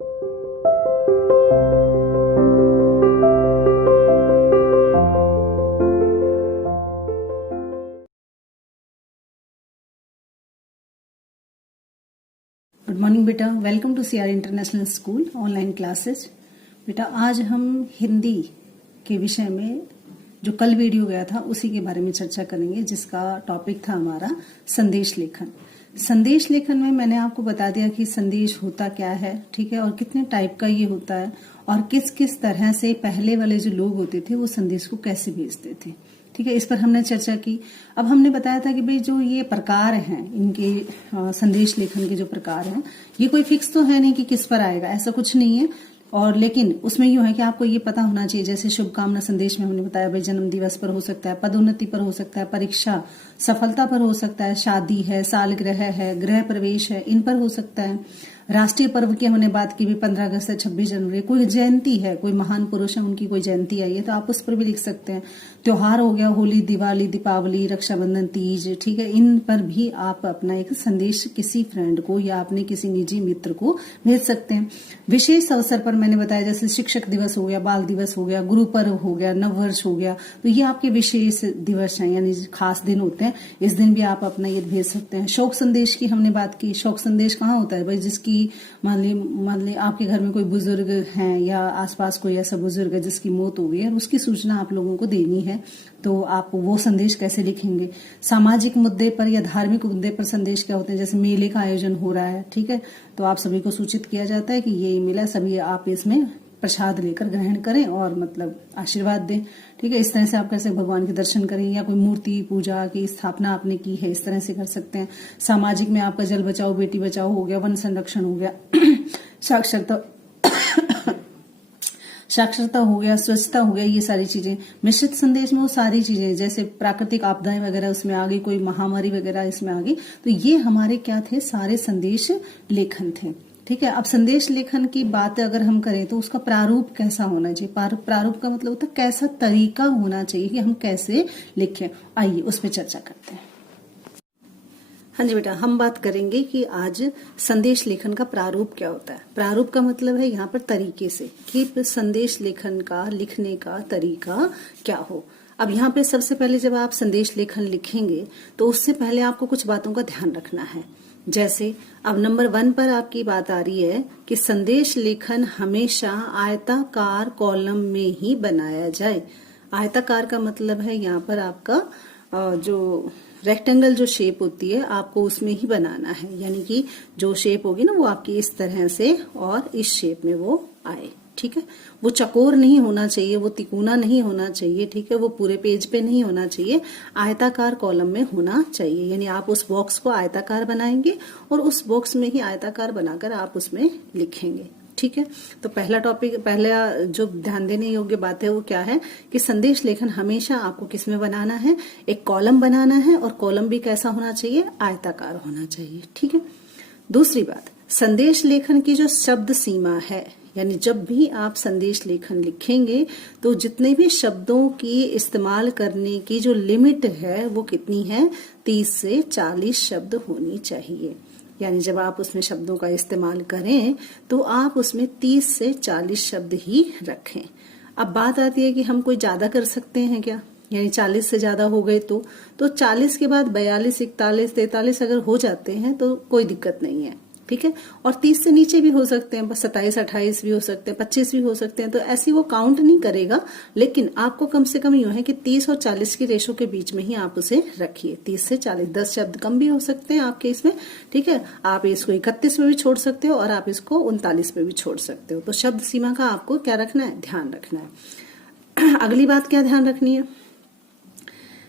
Good morning बेटा, welcome to CR international school online classes. बेटा आज हम हिंदी के विषय में जो कल वीडियो गया था उसी के बारे में चर्चा करेंगे, जिसका टॉपिक था हमारा संदेश लेखन। संदेश लेखन में मैंने आपको बता दिया कि संदेश होता क्या है, ठीक है, और कितने टाइप का ये होता है और किस किस तरह से पहले वाले जो लोग होते थे वो संदेश को कैसे भेजते थे, ठीक है। इस पर हमने चर्चा की। अब हमने बताया था कि भाई जो ये प्रकार हैं इनके संदेश लेखन के जो प्रकार हैं, ये कोई फिक्स तो है नहीं कि किस पर आएगा, ऐसा कुछ नहीं है। और लेकिन उसमें यूं है कि आपको ये पता होना चाहिए, जैसे शुभकामना संदेश में हमने बताया भाई जन्म दिवस पर हो सकता है, पदोन्नति पर हो सकता है, परीक्षा सफलता पर हो सकता है, शादी है, सालगिरह है, गृह प्रवेश है, इन पर हो सकता है। राष्ट्रीय पर्व की हमने बात की भी 15 अगस्त से 26 जनवरी, कोई जयंती है, कोई महान पुरुष है उनकी कोई जयंती आई है तो आप उस पर भी लिख सकते हैं। त्योहार हो गया, होली, दिवाली, दीपावली, रक्षाबंधन, तीज, ठीक है, इन पर भी आप अपना एक संदेश किसी फ्रेंड को या अपने किसी निजी मित्र को भेज सकते हैं। विशेष अवसर पर मैंने बताया जैसे शिक्षक दिवस हो गया, बाल दिवस हो गया, गुरु पर्व हो गया, नववर्ष हो गया, तो ये आपके विशेष दिवस हैं यानी खास दिन होते हैं। इस दिन भी आप अपना ये भेज सकते हैं। शोक संदेश की हमने बात की। शोक संदेश कहाँ होता है भाई, जिसकी मान ली आपके घर में कोई बुजुर्ग हैं या आसपास कोई ऐसा बुजुर्ग है जिसकी मौत हो गई है और उसकी सूचना आप लोगों को देनी है, तो आप वो संदेश कैसे लिखेंगे। सामाजिक मुद्दे पर या धार्मिक मुद्दे पर संदेश क्या होते हैं, जैसे मेले का आयोजन हो रहा है, ठीक है, तो आप सभी को सूचित किया जाता है कि ये मेला, सभी आप इसमें प्रसाद लेकर ग्रहण करें और मतलब आशीर्वाद दें, ठीक है। इस तरह से आप कैसे भगवान के दर्शन करें या कोई मूर्ति पूजा की स्थापना आपने की है, इस तरह से कर सकते हैं। सामाजिक में आपका जल बचाओ, बेटी बचाओ हो गया, वन संरक्षण हो गया, साक्षरता हो गया, स्वच्छता हो गया, ये सारी चीजें। मिश्रित संदेश में वो सारी चीजें जैसे प्राकृतिक आपदाएं वगैरह उसमें आ गई, कोई महामारी वगैरह इसमें आ गई, तो ये हमारे क्या थे, सारे संदेश लेखन थे, ठीक है। अब संदेश लेखन की बात अगर हम करें तो उसका प्रारूप कैसा होना चाहिए। प्रारूप का मतलब होता है कैसा तरीका होना चाहिए कि हम कैसे लिखें। आइए उस पर चर्चा करते हैं। हाँ जी बेटा, हम बात करेंगे कि आज संदेश लेखन का प्रारूप क्या होता है। प्रारूप का मतलब है यहाँ पर तरीके से कि संदेश लेखन का लिखने का तरीका क्या हो। अब यहाँ पे सबसे पहले जब आप संदेश लेखन लिखेंगे तो उससे पहले आपको कुछ बातों का ध्यान रखना है। जैसे अब नंबर 1 पर आपकी बात आ रही है कि संदेश लेखन हमेशा आयताकार कॉलम में ही बनाया जाए। आयताकार का मतलब है यहाँ पर आपका जो रेक्टेंगल जो शेप होती है आपको उसमें ही बनाना है, यानी कि जो शेप होगी ना वो आपकी इस तरह से और इस शेप में वो आए, ठीक है। वो चकोर नहीं होना चाहिए, वो तिकोना नहीं होना चाहिए, ठीक है, वो पूरे पेज पे नहीं होना चाहिए, आयताकार कॉलम में होना चाहिए। यानी आप उस बॉक्स को आयताकार बनाएंगे और उस बॉक्स में ही आयताकार बनाकर आप उसमें लिखेंगे, ठीक है। तो पहला जो ध्यान देने योग्य बात है वो क्या है कि संदेश लेखन हमेशा आपको किसमें बनाना है, एक कॉलम बनाना है और कॉलम भी कैसा होना चाहिए, आयताकार होना चाहिए, ठीक है। दूसरी बात, संदेश लेखन की जो शब्द सीमा है, यानी जब भी आप संदेश लेखन लिखेंगे तो जितने भी शब्दों की इस्तेमाल करने की जो लिमिट है वो कितनी है, 30 से 40 शब्द होनी चाहिए। यानी जब आप उसमें शब्दों का इस्तेमाल करें तो आप उसमें 30 से 40 शब्द ही रखें। अब बात आती है कि हम कोई ज्यादा कर सकते हैं क्या, यानी 40 से ज्यादा हो गए तो 40 के बाद 42, 41, 43 अगर हो जाते हैं तो कोई दिक्कत नहीं है, ठीक है। और 30 से नीचे भी हो सकते हैं, 27, 28 भी हो सकते हैं, 25 भी हो सकते हैं, तो ऐसी वो काउंट नहीं करेगा। लेकिन आपको कम से कम यूं है कि 30 और 40 की रेशो के बीच में ही आप उसे रखिए। 30 से 40, 10 शब्द कम भी हो सकते हैं आपके इसमें, ठीक है। आप इसको 31 में भी छोड़ सकते हो और आप इसको 39 में भी छोड़ सकते हो। तो शब्द सीमा का आपको क्या रखना है, ध्यान रखना है। अगली बात क्या ध्यान रखनी है,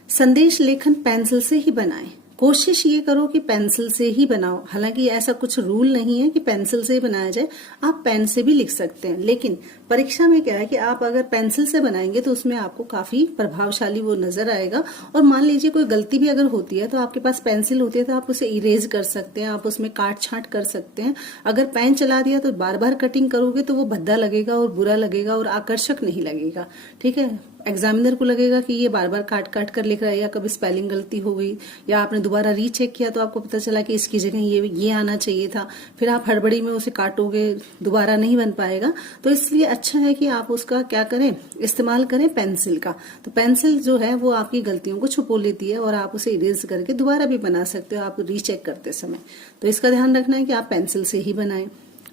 संदेश लेखन पेंसिल से ही बनाएं। कोशिश ये करो कि पेंसिल से ही बनाओ। हालांकि ऐसा कुछ रूल नहीं है कि पेंसिल से ही बनाया जाए, आप पेन से भी लिख सकते हैं। लेकिन परीक्षा में क्या है कि आप अगर पेंसिल से बनाएंगे तो उसमें आपको काफी प्रभावशाली वो नजर आएगा। और मान लीजिए कोई गलती भी अगर होती है तो आपके पास पेंसिल होती है तो आप उसे इरेज कर सकते हैं, आप उसमें काट छांट कर सकते हैं। अगर पेन चला दिया तो बार बार कटिंग करोगे तो वो भद्दा लगेगा और बुरा लगेगा और आकर्षक नहीं लगेगा, ठीक है। एग्जामिनर को लगेगा कि ये बार बार काट काट कर लिख रहा है, या कभी स्पेलिंग गलती हो गई, या आपने दोबारा रीचेक किया तो आपको पता चला कि इसकी जगह ये आना चाहिए था, फिर आप हड़बड़ी में उसे काटोगे, दोबारा नहीं बन पाएगा। तो इसलिए अच्छा है कि आप उसका क्या करें, इस्तेमाल करें पेंसिल का। तो पेंसिल जो है वो आपकी गलतियों को छुपो लेती है और आप उसे इरेज करके दोबारा भी बना सकते हो आप रीचेक करते समय। तो इसका ध्यान रखना है कि आप पेंसिल से ही बनाएं।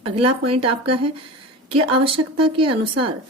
अगला पॉइंट आपका है कि आवश्यकता के अनुसार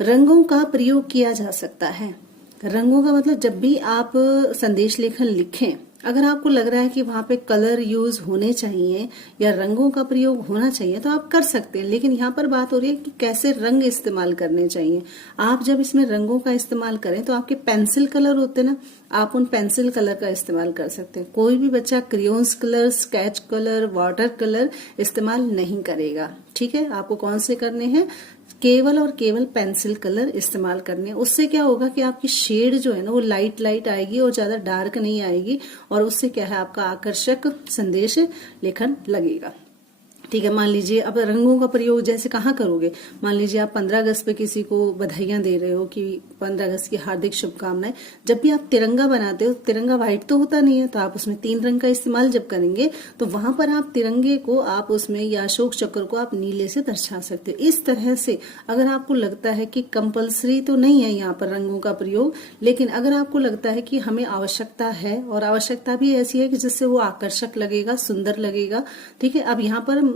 रंगों का प्रयोग किया जा सकता है। रंगों का मतलब जब भी आप संदेश लेखन लिखें, अगर आपको लग रहा है कि वहां पे कलर यूज होने चाहिए या रंगों का प्रयोग होना चाहिए तो आप कर सकते हैं, लेकिन यहाँ पर बात हो रही है कि कैसे रंग इस्तेमाल करने चाहिए। आप जब इसमें रंगों का इस्तेमाल करें तो आपके पेंसिल कलर होते हैं ना, आप उन पेंसिल कलर का इस्तेमाल कर सकते हैं। कोई भी बच्चा crayons colour, sketch colour, water colour इस्तेमाल नहीं करेगा। ठीक है, आपको कौन से करने हैं, केवल और केवल पेंसिल कलर इस्तेमाल करने। उससे क्या होगा कि आपकी शेड जो है ना वो लाइट लाइट आएगी और ज्यादा डार्क नहीं आएगी, और उससे क्या है आपका आकर्षक संदेश लेखन लगेगा। ठीक है, मान लीजिए अब रंगों का प्रयोग जैसे कहाँ करोगे, मान लीजिए आप 15 अगस्त पे किसी को बधाइयां दे रहे हो कि 15 अगस्त की हार्दिक शुभकामनाएं। जब भी आप तिरंगा बनाते हो, तिरंगा व्हाइट तो होता नहीं है, तो आप उसमें 3 रंग का इस्तेमाल जब करेंगे तो वहां पर आप तिरंगे को आप उसमें या अशोक चक्र को आप नीले से दर्शा सकते हो। इस तरह से अगर आपको लगता है कि कंपल्सरी तो नहीं है यहाँ पर रंगों का प्रयोग, लेकिन अगर आपको लगता है कि हमें आवश्यकता है, और आवश्यकता भी ऐसी है कि जिससे वो आकर्षक लगेगा, सुंदर लगेगा। ठीक है, अब यहाँ पर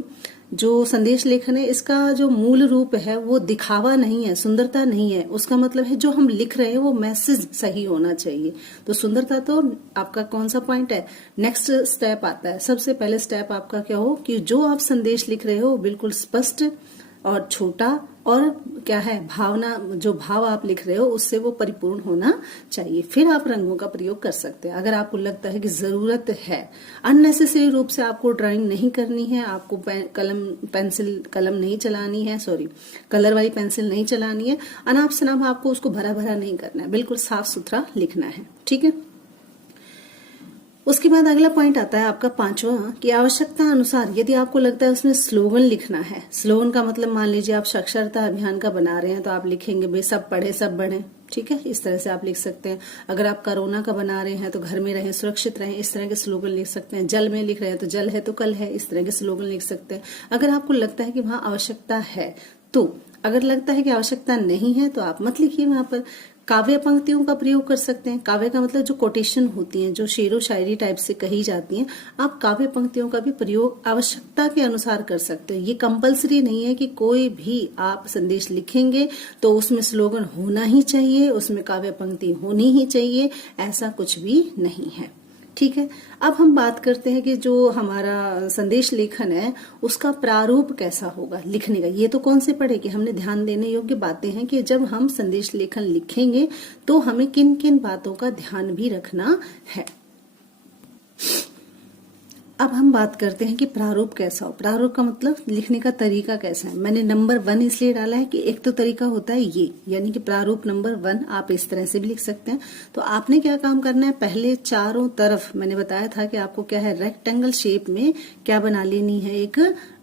जो संदेश लेखन है इसका जो मूल रूप है वो दिखावा नहीं है, सुंदरता नहीं है। उसका मतलब है जो हम लिख रहे हैं वो मैसेज सही होना चाहिए। तो सुंदरता तो आपका कौन सा पॉइंट है, नेक्स्ट स्टेप आता है। सबसे पहले स्टेप आपका क्या हो कि जो आप संदेश लिख रहे हो बिल्कुल स्पष्ट और छोटा, और क्या है भावना, जो भाव आप लिख रहे हो उससे वो परिपूर्ण होना चाहिए। फिर आप रंगों का प्रयोग कर सकते हैं अगर आपको लगता है कि जरूरत है। अननेसेसरी रूप से आपको ड्राइंग नहीं करनी है, आपको कलम नहीं चलानी है, कलर वाली पेंसिल नहीं चलानी है, अनाप शनाप आपको उसको भरा भरा नहीं करना है, बिल्कुल साफ सुथरा लिखना है। ठीक है, उसके बाद अगला पॉइंट आता है आपका 5वां कि आवश्यकता अनुसार यदि आपको लगता है उसमें स्लोगन लिखना है। स्लोगन का मतलब मान लीजिए आप साक्षरता अभियान का बना रहे हैं तो आप लिखेंगे भाई सब पढ़े सब बढ़े। ठीक है, इस तरह से आप लिख सकते हैं। अगर आप कोरोना का बना रहे हैं तो घर में रहें, सुरक्षित रहें, इस तरह के स्लोगन लिख सकते हैं। जल में लिख रहे हैं तो जल है तो कल है, इस तरह के स्लोगन लिख सकते हैं। अगर आपको लगता है कि वहां आवश्यकता है तो, अगर लगता है कि आवश्यकता नहीं है तो आप मत लिखिए। वहां पर काव्य पंक्तियों का प्रयोग कर सकते हैं। काव्य का मतलब जो कोटेशन होती हैं, जो शेरो शायरी टाइप से कही जाती हैं, आप काव्य पंक्तियों का भी प्रयोग आवश्यकता के अनुसार कर सकते हैं। ये कंपलसरी नहीं है कि कोई भी आप संदेश लिखेंगे तो उसमें स्लोगन होना ही चाहिए, उसमें काव्य पंक्ति होनी ही चाहिए, ऐसा कुछ भी नहीं है। ठीक है, अब हम बात करते हैं कि जो हमारा संदेश लेखन है उसका प्रारूप कैसा होगा लिखने का। ये तो कौन से पढ़े कि हमने ध्यान देने योग्य बातें हैं कि जब हम संदेश लेखन लिखेंगे तो हमें किन किन बातों का ध्यान भी रखना है। अब हम बात करते हैं कि प्रारूप कैसा हो। प्रारूप का मतलब लिखने का तरीका कैसा है। मैंने नंबर 1 इसलिए डाला है कि एक तो तरीका होता है ये, यानी कि प्रारूप नंबर 1 आप इस तरह से भी लिख सकते हैं। तो आपने क्या काम करना है, पहले चारों तरफ मैंने बताया था कि आपको क्या है, रेक्टेंगल शेप में क्या बना लेनी है, एक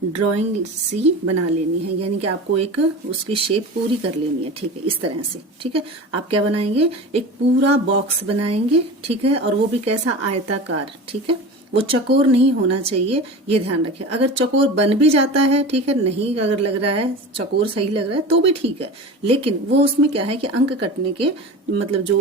ड्राइंग सी बना लेनी है, यानी कि आपको एक उसकी शेप पूरी कर लेनी है। ठीक है, इस तरह से। ठीक है, आप क्या बनाएंगे, एक पूरा बॉक्स बनाएंगे। ठीक है, और वो भी कैसा, आयताकार। ठीक है, वो चकोर नहीं होना चाहिए, ये ध्यान रखें। अगर चकोर बन भी जाता है, ठीक है, नहीं अगर लग रहा है चकोर सही लग रहा है तो भी ठीक है, लेकिन वो उसमें क्या है कि अंक कटने के मतलब जो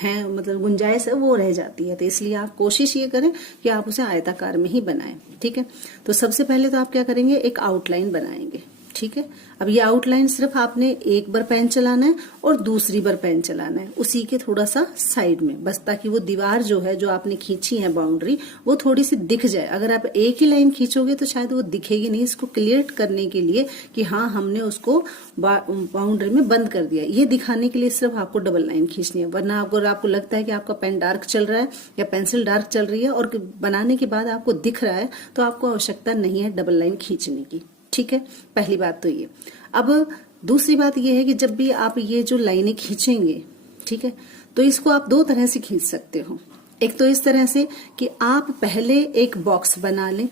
है मतलब गुंजाइश है वो रह जाती है। तो इसलिए आप कोशिश ये करें कि आप उसे आयताकार में ही बनाएं। ठीक है, तो सबसे पहले तो आप क्या करेंगे, एक आउटलाइन बनाएंगे। ठीक है, अब ये आउटलाइन सिर्फ आपने एक बार पेन चलाना है और दूसरी बार पेन चलाना है उसी के थोड़ा सा साइड में, बस ताकि वो दीवार जो है जो आपने खींची है बाउंड्री वो थोड़ी सी दिख जाए। अगर आप एक ही लाइन खींचोगे तो शायद वो दिखेगी नहीं। इसको क्लियर करने के लिए कि हाँ हमने उसको बाउंड्री में बंद कर दिया, ये दिखाने के लिए सिर्फ आपको डबल लाइन खींचनी है। वरना अगर आपको लगता है कि आपका पेन डार्क चल रहा है या पेंसिल डार्क चल रही है और बनाने के बाद आपको दिख रहा है तो आपको आवश्यकता नहीं है डबल लाइन खींचने की। ठीक है, पहली बात तो ये। अब दूसरी बात ये है कि जब भी आप ये जो लाइनें खींचेंगे, ठीक है, तो इसको आप 2 तरह से खींच सकते हो। एक तो इस तरह से कि आप पहले एक बॉक्स बना लें,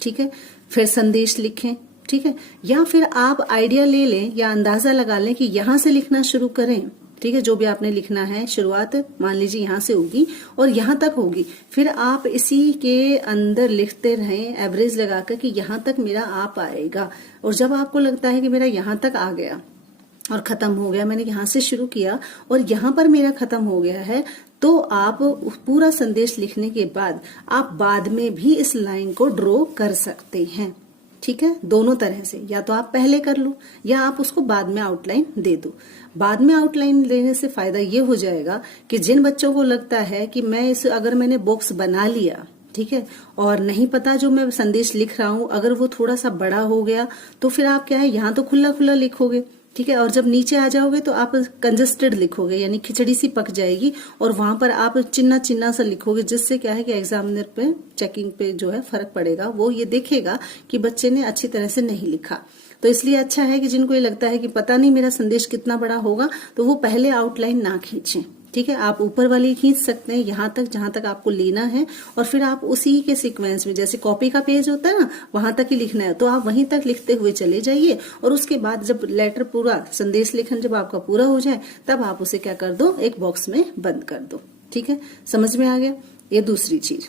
ठीक है, फिर संदेश लिखें। ठीक है, या फिर आप आइडिया ले लें या अंदाजा लगा लें कि यहां से लिखना शुरू करें ठीक है, जो भी आपने लिखना है शुरुआत मान लीजिए यहाँ से होगी और यहाँ तक होगी, फिर आप इसी के अंदर लिखते रहें एवरेज लगाकर कि यहाँ तक मेरा आ पाएगा। और जब आपको लगता है कि मेरा यहाँ तक आ गया और खत्म हो गया, मैंने यहाँ से शुरू किया और यहाँ पर मेरा खत्म हो गया है, तो आप पूरा संदेश लिखने के बाद आप बाद में भी इस लाइन को ड्रॉ कर सकते हैं। ठीक है, दोनों तरह से, या तो आप पहले कर लो या आप उसको बाद में आउटलाइन दे दो। बाद में आउटलाइन देने से फायदा ये हो जाएगा कि जिन बच्चों को लगता है कि मैं अगर मैंने बॉक्स बना लिया, ठीक है, और नहीं पता जो मैं संदेश लिख रहा हूं, अगर वो थोड़ा सा बड़ा हो गया तो फिर आप क्या है, यहाँ तो खुला खुला लिखोगे, ठीक है, और जब नीचे आ जाओगे तो आप कंजस्टेड लिखोगे, यानी खिचड़ी सी पक जाएगी और वहां पर आप चिन्ना चिन्ना सा लिखोगे, जिससे क्या है कि एग्जामिनर पे चेकिंग पे जो है फर्क पड़ेगा, वो ये देखेगा कि बच्चे ने अच्छी तरह से नहीं लिखा। तो इसलिए अच्छा है कि जिनको ये लगता है कि पता नहीं मेरा संदेश कितना बड़ा होगा, तो वो पहले आउटलाइन ना खींचें। ठीक है, आप ऊपर वाली खींच सकते हैं यहाँ तक जहां तक आपको लेना है, और फिर आप उसी के सीक्वेंस में, जैसे कॉपी का पेज होता है ना, वहां तक ही लिखना है, तो आप वहीं तक लिखते हुए चले जाइए। और उसके बाद जब लेटर पूरा संदेश लेखन जब आपका पूरा हो जाए, तब आप उसे क्या कर दो, एक बॉक्स में बंद कर दो। ठीक है, समझ में आ गया? ये दूसरी चीज।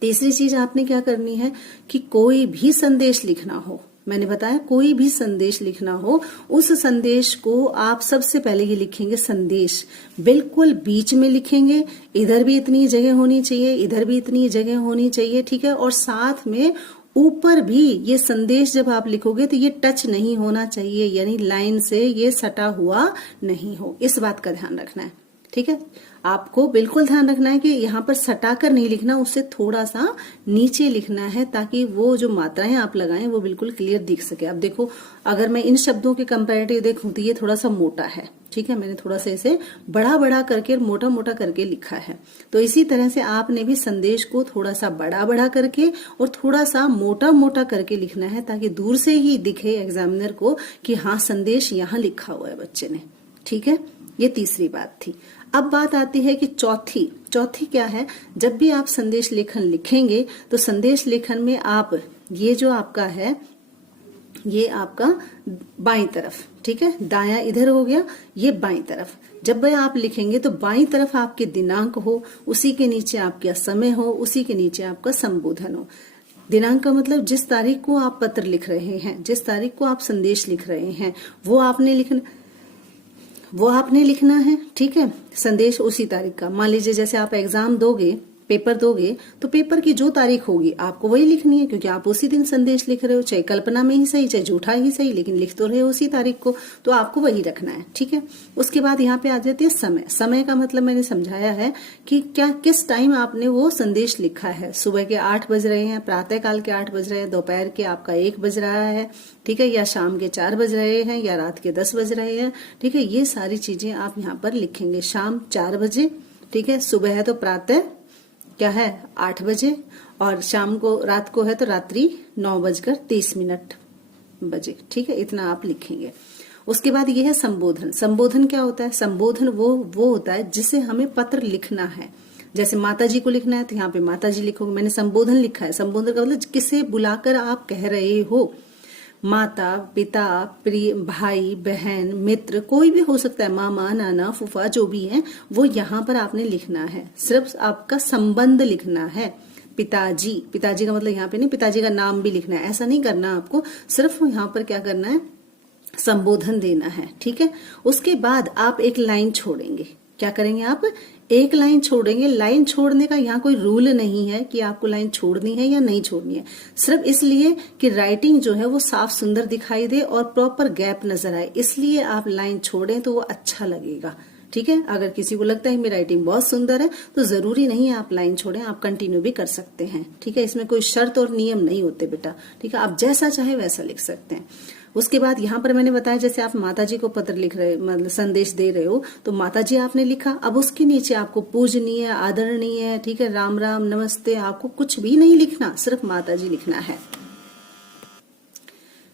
तीसरी चीज आपने क्या करनी है कि कोई भी संदेश लिखना हो, मैंने बताया कोई भी संदेश लिखना हो, उस संदेश को आप सबसे पहले ये लिखेंगे, संदेश बिल्कुल बीच में लिखेंगे, इधर भी इतनी जगह होनी चाहिए, इधर भी इतनी जगह होनी चाहिए। ठीक है, और साथ में ऊपर भी ये संदेश जब आप लिखोगे तो ये टच नहीं होना चाहिए, यानी लाइन से ये सटा हुआ नहीं हो, इस बात का ध्यान रखना है। ठीक है, आपको बिल्कुल ध्यान रखना है कि यहाँ पर सटाकर नहीं लिखना, उससे थोड़ा सा नीचे लिखना है, ताकि वो जो मात्राएं आप लगाएं वो बिल्कुल क्लियर दिख सके। अब देखो, अगर मैं इन शब्दों के कंपैरेटिव देखूं तो ये थोड़ा सा मोटा है। ठीक है, मैंने थोड़ा सा इसे बड़ा बड़ा करके, मोटा मोटा करके लिखा है। तो इसी तरह से आपने भी संदेश को थोड़ा सा बड़ा बड़ा करके और थोड़ा सा मोटा मोटा करके लिखना है, ताकि दूर से ही दिखे एग्जामिनर को कि हाँ, संदेश यहाँ लिखा हुआ है बच्चे ने। ठीक है, ये तीसरी बात थी। अब बात आती है कि चौथी क्या है, जब भी आप संदेश लेखन लिखेंगे तो संदेश लेखन में आप ये जो आपका है, ये आपका बाईं तरफ, ठीक है, दायां इधर हो गया, ये बाईं तरफ, जब भी आप लिखेंगे तो बाईं तरफ आपके दिनांक हो, उसी के नीचे आपका समय हो, उसी के नीचे आपका संबोधन हो। दिनांक का मतलब जिस तारीख को आप पत्र लिख रहे हैं, जिस तारीख को आप संदेश लिख रहे हैं, वो आपने लिखना है। ठीक है, संदेश उसी तारीख का, मान लीजिए जैसे आप एग्जाम दोगे, पेपर दोगे, तो पेपर की जो तारीख होगी आपको वही लिखनी है, क्योंकि आप उसी दिन संदेश लिख रहे हो, चाहे कल्पना में ही सही, चाहे झूठा ही सही, लेकिन लिख तो रहे हो उसी तारीख को, तो आपको वही रखना है। ठीक है, उसके बाद यहाँ पे आ जाती है समय का मतलब मैंने समझाया है कि किस टाइम आपने वो संदेश लिखा है। सुबह के 8 बज रहे हैं, प्रातः काल के 8 बज रहे हैं, दोपहर के आपका 1 बज रहा है, ठीक है, या शाम के 4 बज रहे हैं, या रात के 10 बज रहे हैं। ठीक है, ये सारी चीजें आप यहाँ पर लिखेंगे। शाम 4 बजे, ठीक है, सुबह है तो प्रातः क्या है 8 बजे, और शाम को, रात को है तो रात्रि 9:30 बजे। ठीक है, इतना आप लिखेंगे। उसके बाद ये है संबोधन। संबोधन क्या होता है? संबोधन वो होता है जिसे हमें पत्र लिखना है। जैसे माता जी को लिखना है तो यहाँ पे माता जी लिखोगे, मैंने संबोधन लिखा है। संबोधन का मतलब किसे बुलाकर आप कह रहे हो, माता, पिता, प्रिय, भाई, बहन, मित्र, कोई भी हो सकता है, मामा, नाना, फूफा, जो भी है, वो यहाँ पर आपने लिखना है। सिर्फ आपका संबंध लिखना है। पिताजी का मतलब यहाँ पे नहीं, पिताजी का नाम भी लिखना है, ऐसा नहीं करना आपको, सिर्फ यहाँ पर क्या करना है, संबोधन देना है। ठीक है, उसके बाद आप एक लाइन छोड़ेंगे। क्या करेंगे आप? एक लाइन छोड़ेंगे। लाइन छोड़ने का यहाँ कोई रूल नहीं है कि आपको लाइन छोड़नी है या नहीं छोड़नी है, सिर्फ इसलिए कि राइटिंग जो है वो साफ सुंदर दिखाई दे और प्रॉपर गैप नजर आए, इसलिए आप लाइन छोड़ें तो वो अच्छा लगेगा। ठीक है, अगर किसी को लगता है मेरी राइटिंग बहुत सुंदर है तो जरूरी नहीं है आप लाइन छोड़ें, आप कंटिन्यू भी कर सकते हैं। ठीक है, इसमें कोई शर्त और नियम नहीं होते बेटा। ठीक है, आप जैसा चाहे वैसा लिख सकते हैं। उसके बाद यहाँ पर मैंने बताया, जैसे आप माताजी को पत्र लिख रहे, मतलब संदेश दे रहे हो, तो माताजी आपने लिखा। अब उसके नीचे आपको पूजनीय, आदरणीय, ठीक है, राम राम, नमस्ते, आपको कुछ भी नहीं लिखना, सिर्फ माताजी लिखना है।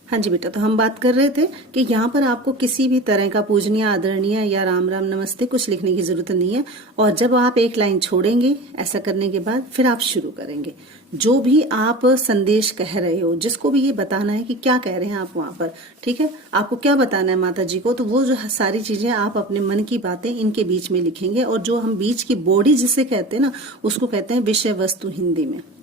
हाँ जी बेटा, तो हम बात कर रहे थे कि यहाँ पर आपको किसी भी तरह का पूजनीय, आदरणीय या राम राम नमस्ते कुछ लिखने की जरूरत नहीं है। और जब आप एक लाइन छोड़ेंगे, ऐसा करने के बाद फिर आप शुरू करेंगे। जो भी आप संदेश कह रहे हो, जिसको भी ये बताना है कि क्या कह रहे हैं आप वहां पर, ठीक है, आपको क्या बताना है माता जी को, तो वो जो सारी चीजें आप अपने मन की बातें इनके बीच में लिखेंगे। और जो हम बीच की बॉडी जिसे कहते हैं ना, उसको कहते हैं विषय वस्तु।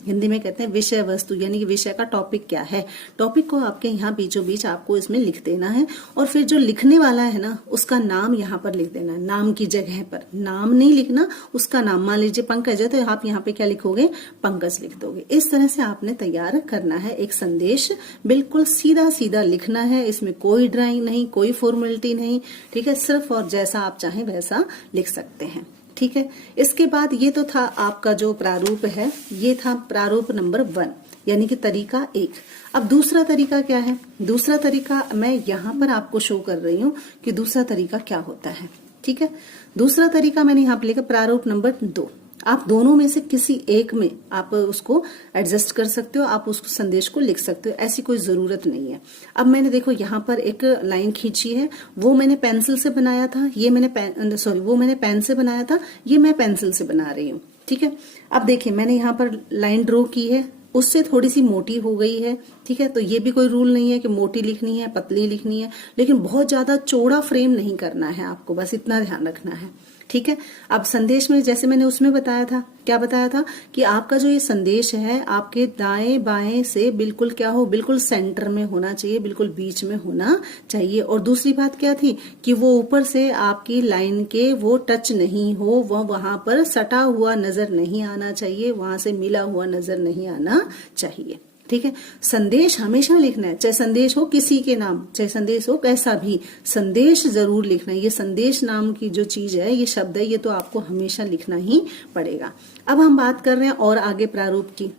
हिंदी में कहते हैं विषय वस्तु, यानी कि विषय का टॉपिक क्या है, टॉपिक को आपके यहाँ बीचों बीच आपको इसमें लिख देना है। और फिर जो लिखने वाला है ना, उसका नाम यहाँ पर लिख देना है, नाम की जगह पर। नाम नहीं लिखना, उसका नाम। मान लीजिए पंकज है, तो आप यहाँ पे क्या लिखोगे, पंकज लिख दोगे। इस तरह से आपने तैयार करना है एक संदेश, बिल्कुल सीधा सीधा लिखना है। इसमें कोई ड्राइंग नहीं, कोई फॉर्मेलिटी नहीं, ठीक है, सिर्फ और जैसा आप चाहें वैसा लिख सकते हैं, ठीक है। इसके बाद ये तो था आपका जो प्रारूप है, ये था प्रारूप नंबर 1, यानी कि तरीका 1। अब दूसरा तरीका क्या है? दूसरा तरीका मैं यहाँ पर आपको शो कर रही हूँ कि दूसरा तरीका क्या होता है, ठीक है। दूसरा तरीका मैंने यहाँ पे लिखा प्रारूप नंबर 2। आप दोनों में से किसी एक में आप उसको एडजस्ट कर सकते हो, आप उस संदेश को लिख सकते हो, ऐसी कोई जरूरत नहीं है। अब मैंने देखो यहाँ पर एक लाइन खींची है, वो मैंने पेंसिल से बनाया था, वो मैंने पेन से बनाया था, ये मैं पेंसिल से बना रही हूँ, ठीक है। अब देखिए मैंने यहाँ पर लाइन ड्रॉ की है, उससे थोड़ी सी मोटी हो गई है, ठीक है। तो ये भी कोई रूल नहीं है कि मोटी लिखनी है, पतली लिखनी है, लेकिन बहुत ज्यादा चौड़ा फ्रेम नहीं करना है आपको, बस इतना ध्यान रखना है, ठीक है। अब संदेश में जैसे मैंने उसमें बताया था, क्या बताया था कि आपका जो ये संदेश है आपके दाएं बाएं से बिल्कुल क्या हो, बिल्कुल सेंटर में होना चाहिए, बिल्कुल बीच में होना चाहिए। और दूसरी बात क्या थी कि वो ऊपर से आपकी लाइन के वो टच नहीं हो, वो वहां पर सटा हुआ नजर नहीं आना चाहिए, वहां से मिला हुआ नजर नहीं आना चाहिए, ठीक है। संदेश हमेशा लिखना है, चाहे संदेश हो किसी के नाम, चाहे संदेश हो कैसा भी, संदेश जरूर लिखना है। ये संदेश नाम की जो चीज है, ये शब्द है, ये तो आपको हमेशा लिखना ही पड़ेगा। अब हम बात कर रहे हैं और आगे प्रारूप की।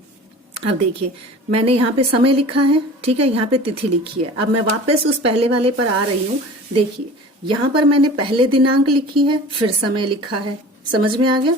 अब देखिए मैंने यहाँ पे समय लिखा है, ठीक है, यहाँ पे तिथि लिखी है। अब मैं वापस उस पहले वाले पर आ रही हूँ। देखिए यहाँ पर मैंने पहले दिनांक लिखी है, फिर समय लिखा है, समझ में आ गया?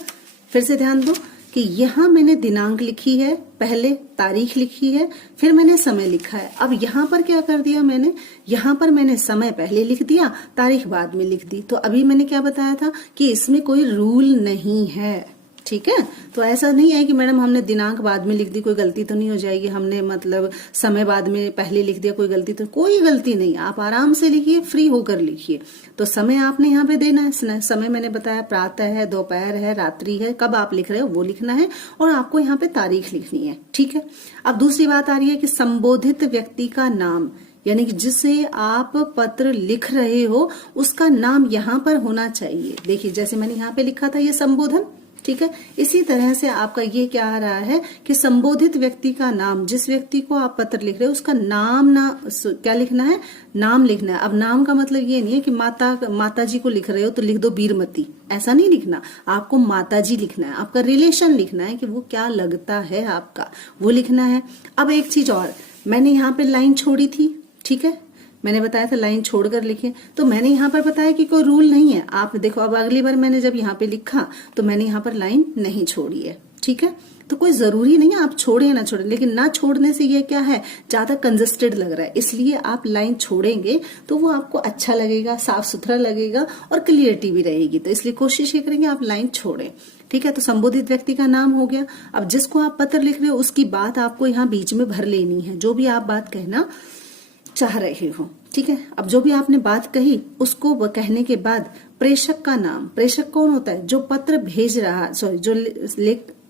फिर से ध्यान दो कि यहाँ मैंने दिनांक लिखी है, पहले तारीख लिखी है, फिर मैंने समय लिखा है। अब यहाँ पर क्या कर दिया मैंने, यहाँ पर मैंने समय पहले लिख दिया, तारीख बाद में लिख दी। तो अभी मैंने क्या बताया था कि इसमें कोई रूल नहीं है, ठीक है। तो ऐसा नहीं है कि मैडम हमने दिनांक बाद में लिख दी, कोई गलती तो नहीं हो जाएगी, हमने मतलब समय बाद में पहले लिख दिया, कोई गलती तो, कोई गलती नहीं। आप आराम से लिखिए, फ्री होकर लिखिए। तो समय आपने यहाँ पे देना है, समय मैंने बताया प्रातः है, दोपहर है, रात्रि है, कब आप लिख रहे हो वो लिखना है, और आपको यहाँ पे तारीख लिखनी है, ठीक है। अब दूसरी बात आ रही है कि संबोधित व्यक्ति का नाम, यानी कि जिसे आप पत्र लिख रहे हो उसका नाम यहाँ पर होना चाहिए। देखिए जैसे मैंने यहाँ पे लिखा था ये संबोधन, ठीक है। इसी तरह से आपका ये क्या आ रहा है कि संबोधित व्यक्ति का नाम, जिस व्यक्ति को आप पत्र लिख रहे हो उसका नाम क्या लिखना है, नाम लिखना है। अब नाम का मतलब ये नहीं है कि माता जी को लिख रहे हो तो लिख दो बीरमती, ऐसा नहीं लिखना। आपको माता जी लिखना है, आपका रिलेशन लिखना है कि वो क्या लगता है आपका, वो लिखना है। अब एक चीज और, मैंने यहाँ पे लाइन छोड़ी थी, ठीक है, मैंने बताया था लाइन छोड़कर लिखें, तो मैंने यहाँ पर बताया कि कोई रूल नहीं है। आप देखो अब अगली बार मैंने जब यहाँ पे लिखा तो मैंने यहाँ पर लाइन नहीं छोड़ी है, ठीक है। तो कोई जरूरी नहीं है आप छोड़े ना छोड़े, लेकिन ना छोड़ने से ये क्या है, ज्यादा कंजस्टेड लग रहा है, इसलिए आप लाइन छोड़ेंगे तो वो आपको अच्छा लगेगा, साफ सुथरा लगेगा और क्लियरिटी भी रहेगी। तो इसलिए कोशिश ये करेंगे आप लाइन छोड़ें, ठीक है। तो संबोधित व्यक्ति का नाम हो गया। अब जिसको आप पत्र लिख रहे हो उसकी बात आपको यहाँ बीच में भर लेनी है, जो भी आप बात कहना चाह रहे हो, ठीक है। अब जो भी आपने बात कही उसको कहने के बाद प्रेषक का नाम, प्रेषक कौन होता है, जो पत्र भेज रहा,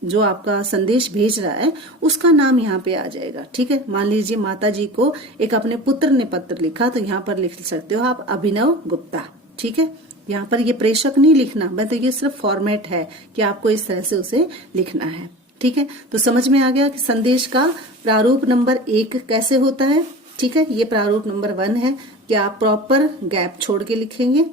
जो आपका संदेश भेज रहा है उसका नाम यहाँ पे आ जाएगा, ठीक है। मान लीजिए माता जी को एक अपने पुत्र ने पत्र लिखा, तो यहाँ पर लिख सकते हो आप अभिनव गुप्ता, ठीक है। यहाँ पर ये प्रेषक नहीं लिखना, मैं तो ये सिर्फ फॉर्मेट है कि आपको इस तरह से उसे लिखना है, ठीक है। तो समझ में आ गया कि संदेश का प्रारूप नंबर 1 कैसे होता है, ठीक है। ये प्रारूप नंबर 1 है कि आप प्रॉपर गैप छोड़ के लिखेंगे,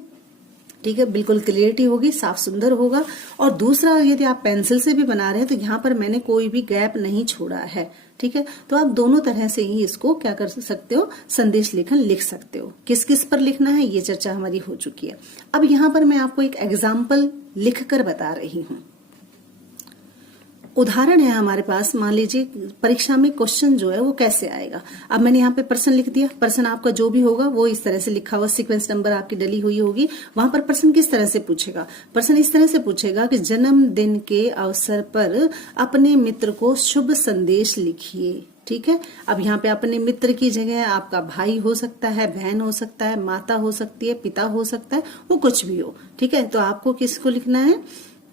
ठीक है, बिल्कुल क्लियरिटी होगी, साफ सुंदर होगा। और दूसरा यदि आप पेंसिल से भी बना रहे हैं तो यहाँ पर मैंने कोई भी गैप नहीं छोड़ा है, ठीक है। तो आप दोनों तरह से ही इसको क्या कर सकते हो, संदेश लेखन लिख सकते हो। किस किस पर लिखना है ये चर्चा हमारी हो चुकी है। अब यहाँ पर मैं आपको एक एग्जाम्पल लिख कर बता रही हूँ। उदाहरण है हमारे पास, मान लीजिए परीक्षा में क्वेश्चन जो है वो कैसे आएगा। अब मैंने यहाँ पे पर्सन लिख दिया, पर्सन आपका जो भी होगा वो इस तरह से लिखा हुआ, सीक्वेंस नंबर आपकी डली हुई होगी, वहां पर पर्सन किस तरह से पूछेगा, पर्सन इस तरह से पूछेगा कि जन्मदिन के अवसर पर अपने मित्र को शुभ संदेश लिखिए। ठीक है, अब यहाँ पे अपने मित्र की जगह आपका भाई हो सकता है, बहन हो सकता है, माता हो सकती है, पिता हो सकता है, वो कुछ भी हो। ठीक है, तो आपको किसको लिखना है,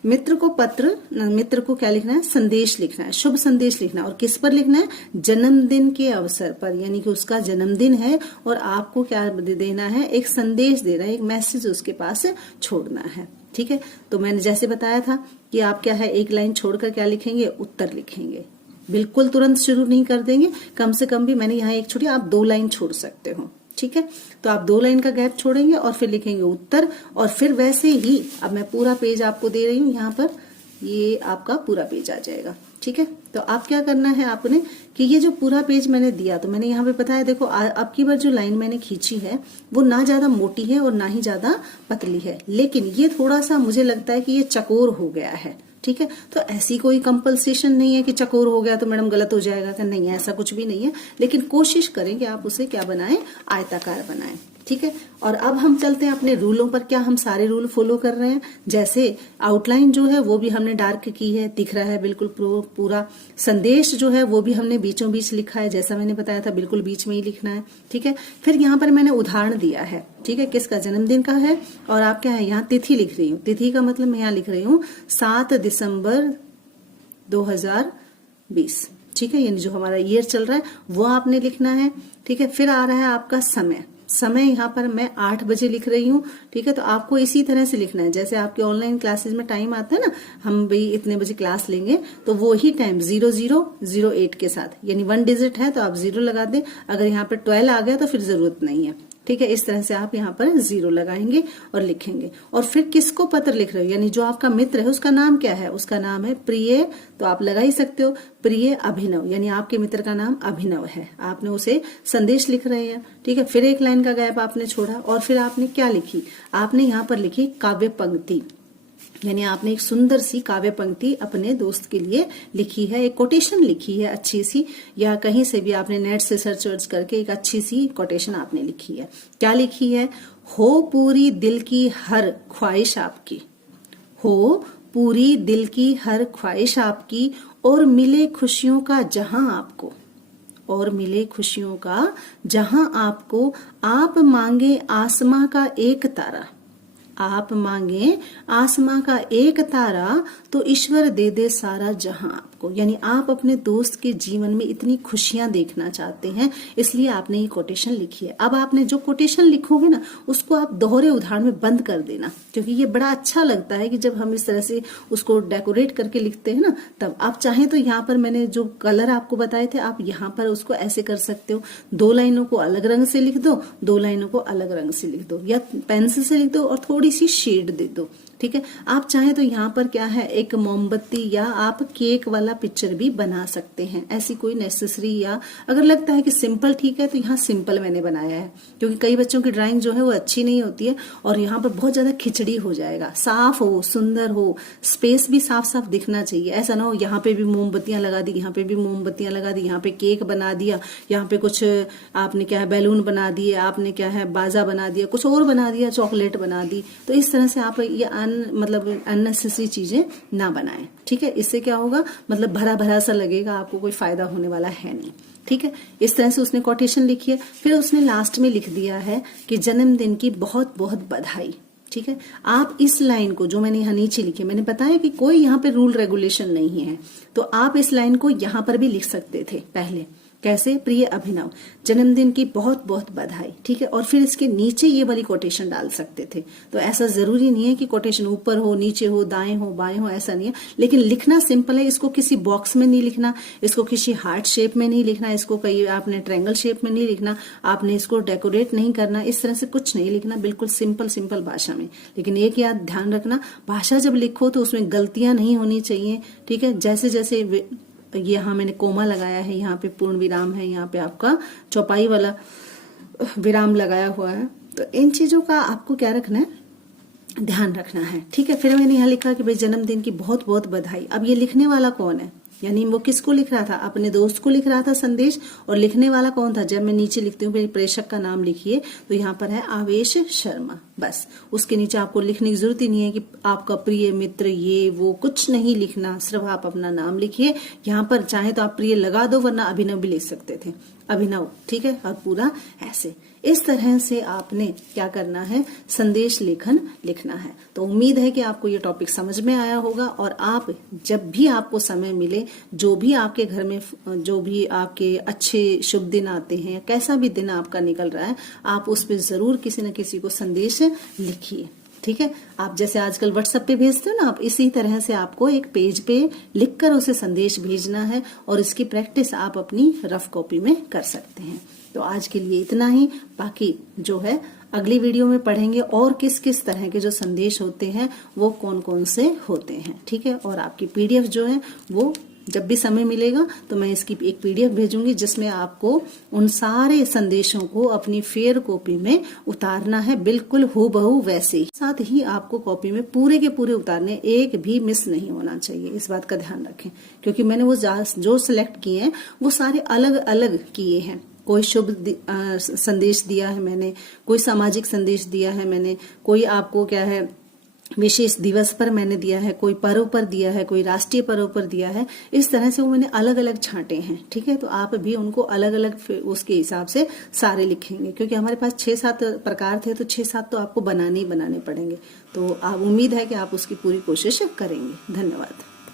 मित्र को पत्र, मित्र को क्या लिखना है, संदेश लिखना है, शुभ संदेश लिखना है। और किस पर लिखना है, जन्मदिन के अवसर पर, यानी कि उसका जन्मदिन है और आपको क्या देना है, एक संदेश देना है, एक मैसेज उसके पास छोड़ना है। ठीक है, तो मैंने जैसे बताया था कि आप क्या है, एक लाइन छोड़कर क्या लिखेंगे, उत्तर लिखेंगे। बिल्कुल तुरंत शुरू नहीं कर देंगे, कम से कम भी मैंने यहाँ एक छोड़ी, आप 2 लाइन छोड़ सकते हो। ठीक है, तो आप 2 लाइन का गैप छोड़ेंगे और फिर लिखेंगे उत्तर। और फिर वैसे ही अब मैं पूरा पेज आपको दे रही हूँ, यहाँ पर ये आपका पूरा पेज आ जाएगा। ठीक है, तो आप क्या करना है आपने कि ये जो पूरा पेज मैंने दिया, तो मैंने यहाँ पे बताया, देखो अब की बार जो लाइन मैंने खींची है वो ना ज्यादा मोटी है और ना ही ज्यादा पतली है, लेकिन ये थोड़ा सा मुझे लगता है कि ये चकोर हो गया है। ठीक है, तो ऐसी कोई कंपल्सेशन नहीं है कि चकोर हो गया तो मैडम गलत हो जाएगा, कि नहीं, ऐसा कुछ भी नहीं है, लेकिन कोशिश करें कि आप उसे क्या बनाएं, आयताकार बनाएं। ठीक है, और अब हम चलते हैं अपने रूलों पर। क्या हम सारे रूल फॉलो कर रहे हैं, जैसे आउटलाइन जो है वो भी हमने डार्क की है, दिख रहा है बिल्कुल पूरा। संदेश जो है वो भी हमने बीचों बीच लिखा है, जैसा मैंने बताया था, बिल्कुल बीच में ही लिखना है। ठीक है, फिर यहाँ पर मैंने उदाहरण दिया है। ठीक है, किसका, जन्मदिन का है, और आप क्या है, यहाँ तिथि लिख रही हूँ। तिथि का मतलब मैं यहाँ लिख रही हूँ 7 दिसंबर 2020। ठीक है, यानी जो हमारा ईयर चल रहा है वो आपने लिखना है। ठीक है, फिर आ रहा है आपका समय। समय यहाँ पर मैं 8 बजे लिख रही हूँ। ठीक है, तो आपको इसी तरह से लिखना है, जैसे आपके ऑनलाइन क्लासेस में टाइम आता है ना, हम भाई इतने बजे क्लास लेंगे, तो वो ही टाइम 0008 के साथ, यानी 1 डिजिट है तो आप 0 लगा दें। अगर यहाँ पे 12 आ गया तो फिर जरूरत नहीं है। ठीक है, इस तरह से आप यहाँ पर 0 लगाएंगे और लिखेंगे। और फिर किसको पत्र लिख रहे हो, यानी जो आपका मित्र है उसका नाम क्या है, उसका नाम है प्रिय, तो आप लगा ही सकते हो प्रिय अभिनव, यानी आपके मित्र का नाम अभिनव है, आपने उसे संदेश लिख रहे हैं। ठीक है, फिर एक लाइन का गैप आपने छोड़ा और फिर आपने क्या लिखी, आपने यहाँ पर लिखी काव्य पंक्ति, यानी आपने एक सुंदर सी काव्य पंक्ति अपने दोस्त के लिए लिखी है, एक कोटेशन लिखी है अच्छी सी, या कहीं से भी आपने नेट से सर्च वर्च करके एक अच्छी सी कोटेशन आपने लिखी है। क्या लिखी है, हो पूरी दिल की हर ख्वाहिश आपकी, हो पूरी दिल की हर ख्वाहिश आपकी, और मिले खुशियों का जहां आपको, और मिले खुशियों का जहां आपको, आप मांगे आसमां का एक तारा, आप मांगे आसमां का एक तारा, तो ईश्वर दे दे सारा जहां आपको। यानी आप अपने दोस्त के जीवन में इतनी खुशियां देखना चाहते हैं, इसलिए आपने ये कोटेशन लिखी है। अब आपने जो कोटेशन लिखोगे ना, उसको आप दोहरे उदाहरण में बंद कर देना, क्योंकि ये बड़ा अच्छा लगता है कि जब हम इस तरह से उसको डेकोरेट करके लिखते हैं ना, तब आप चाहें तो यहाँ पर मैंने जो कलर आपको बताए थे, आप यहाँ पर उसको ऐसे कर सकते हो, 2 लाइनों को अलग रंग से लिख दो, 2 लाइनों को अलग रंग से लिख दो, या पेंसिल से लिख दो और थोड़ी सी शेड दे दो। ठीक है, आप चाहें तो यहाँ पर क्या है, एक मोमबत्ती या आप केक वाला पिक्चर भी बना सकते हैं, ऐसी कोई नेसेसरी, या अगर लगता है कि सिंपल ठीक है तो यहाँ सिंपल मैंने बनाया है, क्योंकि कई बच्चों की ड्राइंग जो है वो अच्छी नहीं होती है और यहाँ पर बहुत ज्यादा खिचड़ी हो जाएगा। साफ हो, सुंदर हो, स्पेस भी साफ साफ दिखना चाहिए, ऐसा ना हो यहाँ पे भी मोमबत्तियां लगा दी, यहाँ पे भी मोमबत्तियां लगा दी, यहाँ पे केक बना दिया, यहाँ पे कुछ आपने क्या है बैलून बना दिए, आपने क्या है बाजा बना दिया, कुछ और बना दिया, चॉकलेट बना दी। तो इस तरह से आप ये मतलब अननेसेसरी चीजें ना बनाएं। ठीक है, इससे क्या होगा, मतलब भरा भरा सा लगेगा, आपको कोई फायदा होने वाला है नहीं। ठीक है, इस तरह से उसने कोटेशन लिखी है। फिर उसने लास्ट में लिख दिया है कि जन्मदिन की बहुत बहुत बधाई। ठीक है, आप इस लाइन को जो मैंने यहाँ नीचे लिखी, मैंने बताया कि कोई यहाँ पे रूल रेगुलेशन नहीं है, तो आप इस लाइन को यहाँ पर भी लिख सकते थे पहले। कैसे, प्रिय अभिनव, जन्मदिन की बहुत बहुत बधाई। ठीक है, और फिर इसके नीचे ये वाली कोटेशन डाल सकते थे। तो ऐसा जरूरी नहीं है कि कोटेशन ऊपर हो, नीचे हो, दाएं हो, बाएं हो, ऐसा नहीं है, लेकिन लिखना सिंपल है। इसको किसी बॉक्स में नहीं लिखना, इसको किसी हार्ट शेप में नहीं लिखना, इसको कहीं आपने ट्रायंगल शेप में नहीं लिखना, आपने इसको डेकोरेट नहीं करना, इस तरह से कुछ नहीं लिखना, बिल्कुल सिंपल सिंपल भाषा में। लेकिन एक याद ध्यान रखना, भाषा जब लिखो तो उसमें गलतियां नहीं होनी चाहिए। ठीक है, जैसे जैसे ये यहाँ मैंने कोमा लगाया है, यहाँ पे पूर्ण विराम है, यहाँ पे आपका चौपाई वाला विराम लगाया हुआ है, तो इन चीजों का आपको क्या रखना है, ध्यान रखना है। ठीक है, फिर मैंने यहाँ लिखा कि भाई जन्मदिन की बहुत बहुत बधाई। अब ये लिखने वाला कौन है, यानी वो किसको लिख रहा था, अपने दोस्त को लिख रहा था संदेश, और लिखने वाला कौन था। जब मैं नीचे लिखती हूँ प्रेषक का नाम लिखिए, तो यहाँ पर है आवेश शर्मा, बस। उसके नीचे आपको लिखने की जरूरत ही नहीं है कि आपका प्रिय मित्र, ये वो कुछ नहीं लिखना, सिर्फ आप अपना नाम लिखिए। यहाँ पर चाहे तो आप प्रिय लगा दो, वरना अभिनव भी लिख सकते थे, अभिनव। ठीक है, और पूरा ऐसे इस तरह से आपने क्या करना है, संदेश लेखन लिखना है। तो उम्मीद है कि आपको ये टॉपिक समझ में आया होगा, और आप जब भी आपको समय मिले, जो भी आपके घर में, जो भी आपके अच्छे शुभ दिन आते हैं, कैसा भी दिन आपका निकल रहा है, आप उस पर जरूर किसी न किसी को संदेश लिखिए। ठीक है, आप जैसे आजकल व्हाट्सएप पे भेजते हो ना, आप इसी तरह से आपको एक पेज पे लिखकर उसे संदेश भेजना है, और इसकी प्रैक्टिस आप अपनी रफ कॉपी में कर सकते हैं। तो आज के लिए इतना ही, बाकी जो है अगली वीडियो में पढ़ेंगे और किस किस तरह के जो संदेश होते हैं वो कौन कौन से होते हैं। ठीक है, और आपकी पीडीएफ जो है वो जब भी समय मिलेगा तो मैं इसकी एक पीडीएफ भेजूंगी, जिसमें आपको उन सारे संदेशों को अपनी फेयर कॉपी में उतारना है, बिल्कुल हूबहू वैसे ही। साथ ही आपको कॉपी में पूरे के पूरे उतारने, एक भी मिस नहीं होना चाहिए, इस बात का ध्यान रखें। क्योंकि मैंने वो जो सिलेक्ट किए हैं वो सारे अलग अलग किए हैं। कोई शुभ संदेश दिया है मैंने, कोई सामाजिक संदेश दिया है मैंने, कोई आपको क्या है विशेष दिवस पर मैंने दिया है, कोई पर्व पर दिया है, कोई राष्ट्रीय पर्व पर दिया है। इस तरह से वो मैंने अलग अलग छांटे हैं। ठीक है, तो आप भी उनको अलग अलग उसके हिसाब से सारे लिखेंगे, क्योंकि हमारे पास 6-7 प्रकार थे, तो 6-7 तो आपको बनाने ही बनाने पड़ेंगे। तो आप उम्मीद है कि आप उसकी पूरी कोशिश करेंगे। धन्यवाद।